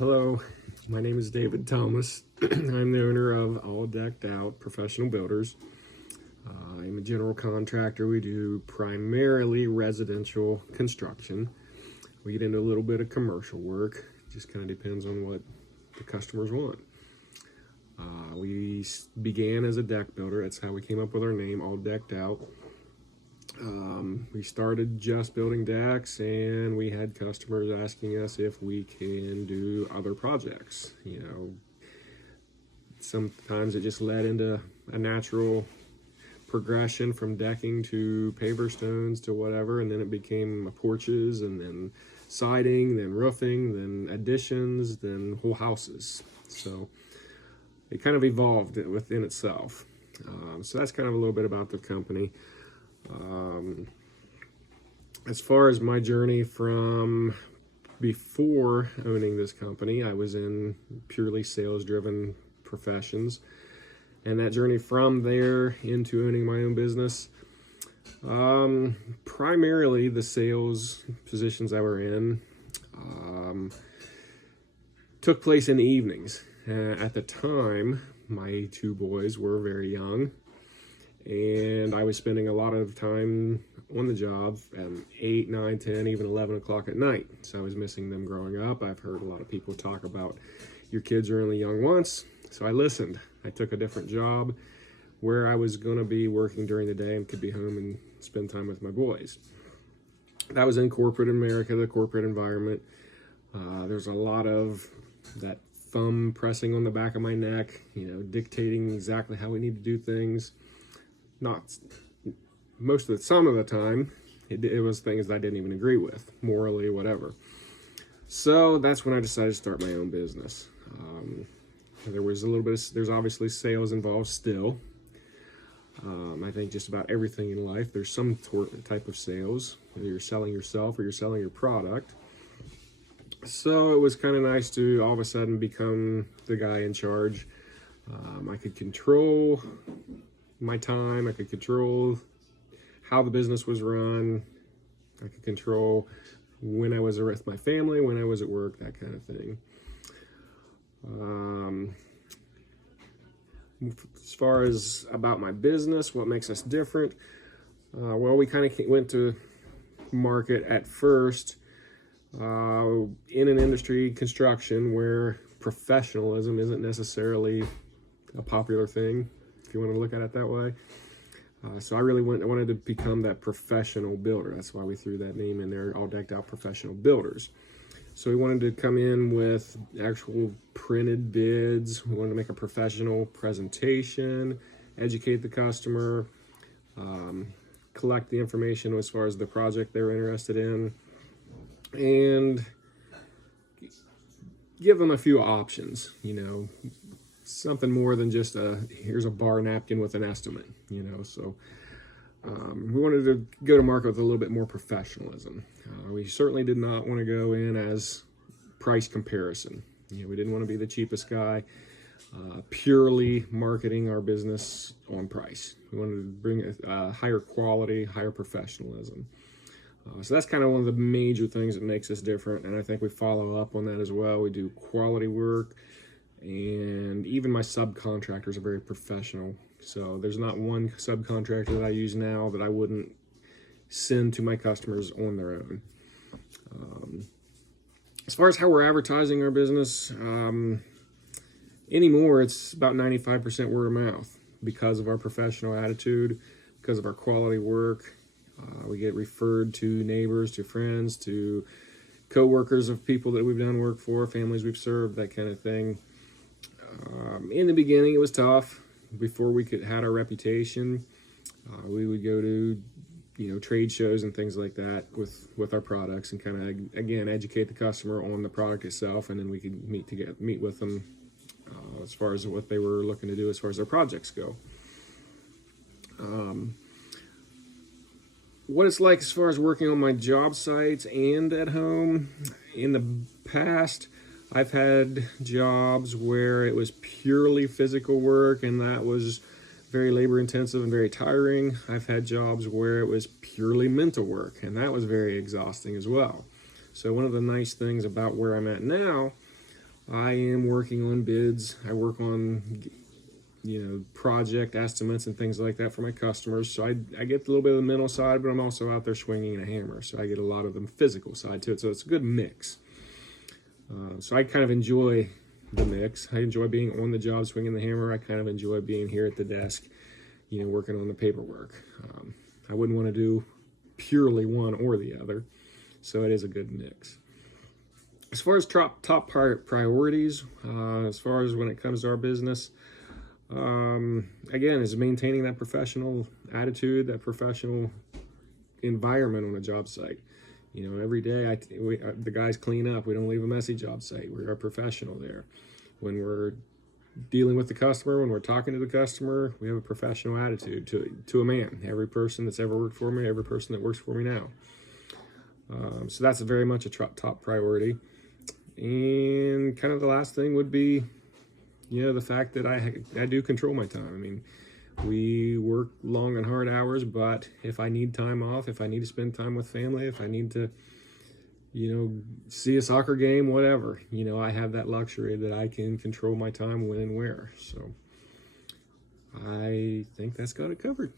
Hello, my name is David Thomas. I'm the owner of All Decked Out Professional Builders. I'm a general contractor. We do primarily residential construction. We get into a little bit of commercial work. Just kind of depends on what the customers want. We began as a deck builder. That's how we came up with our name, All Decked Out. We started just building decks, and we had customers asking us if we can do other projects. Sometimes it just led into a natural progression from decking to paver stones to whatever, and then it became porches, and then siding, then roofing, then additions, then whole houses. So it kind of evolved within itself. So that's kind of a little bit about the company. As far as my journey from before owning this company, I was in purely sales-driven professions, and that journey from there into owning my own business, primarily the sales positions I were in took place in the evenings. At the time, my two boys were very young, and I was spending a lot of time on the job at 8, 9, 10, even 11 o'clock at night. So I was missing them growing up. I've heard a lot of people talk about your kids are only young once. So I listened. I took a different job where I was going to be working during the day and could be home and spend time with my boys. That was in corporate America, the corporate environment. There's a lot of that thumb pressing on the back of my neck, dictating exactly how we need to do things. Not some of the time, it was things that I didn't even agree with, morally, whatever. So that's when I decided to start my own business. There's obviously sales involved still. I think just about everything in life, there's some type of sales, whether you're selling yourself or you're selling your product. So it was kind of nice to all of a sudden become the guy in charge. I could control my time. I could control how the business was run. I could control when I was with my family, when I was at work, that kind of thing. As far as about my business, what makes us different? Well, we kind of went to market at first in an industry, construction, where professionalism isn't necessarily a popular thing, if you want to look at it that way. So I wanted to become that professional builder. That's why we threw that name in there, All Decked Out Professional Builders. So we wanted to come in with actual printed bids. We wanted to make a professional presentation, educate the customer, collect the information as far as the project they're interested in, and give them a few options, something more than just here's a bar napkin with an estimate, So we wanted to go to market with a little bit more professionalism. We certainly did not want to go in as price comparison. We didn't want to be the cheapest guy, purely marketing our business on price. We wanted to bring a higher quality, higher professionalism. So that's kind of one of the major things that makes us different, and I think we follow up on that as well. We do quality work, and even my subcontractors are very professional. So there's not one subcontractor that I use now that I wouldn't send to my customers on their own. As far as how we're advertising our business, anymore it's about 95% word of mouth because of our professional attitude, because of our quality work. We get referred to neighbors, to friends, to co-workers of people that we've done work for, families we've served, that kind of thing. In the beginning, it was tough. Before we had our reputation, we would go to, trade shows and things like that with our products, and kind of, again, educate the customer on the product itself, and then we could meet with them as far as what they were looking to do as far as their projects go. What it's like as far as working on my job sites and at home. In the past, I've had jobs where it was purely physical work, and that was very labor intensive and very tiring. I've had jobs where it was purely mental work, and that was very exhausting as well. So one of the nice things about where I'm at now, I am working on bids. I work on, project estimates and things like that for my customers. So I get a little bit of the mental side, but I'm also out there swinging a hammer. So I get a lot of the physical side to it. So it's a good mix. So I kind of enjoy the mix. I enjoy being on the job swinging the hammer. I kind of enjoy being here at the desk, working on the paperwork. I wouldn't want to do purely one or the other. So it is a good mix. As far as top priorities, as far as when it comes to our business, again, is maintaining that professional attitude, that professional environment on a job site. Every day the guys clean up. We don't leave a messy job site. We're professional there. When we're dealing with the customer, when we're talking to the customer, we have a professional attitude to a man. Every person that's ever worked for me, every person that works for me now. So that's very much a top priority. And kind of the last thing would be, the fact that I do control my time. I mean, we work long and hard hours, but if I need time off, if I need to spend time with family, if I need to, see a soccer game, whatever, I have that luxury that I can control my time when and where. So I think that's got it covered.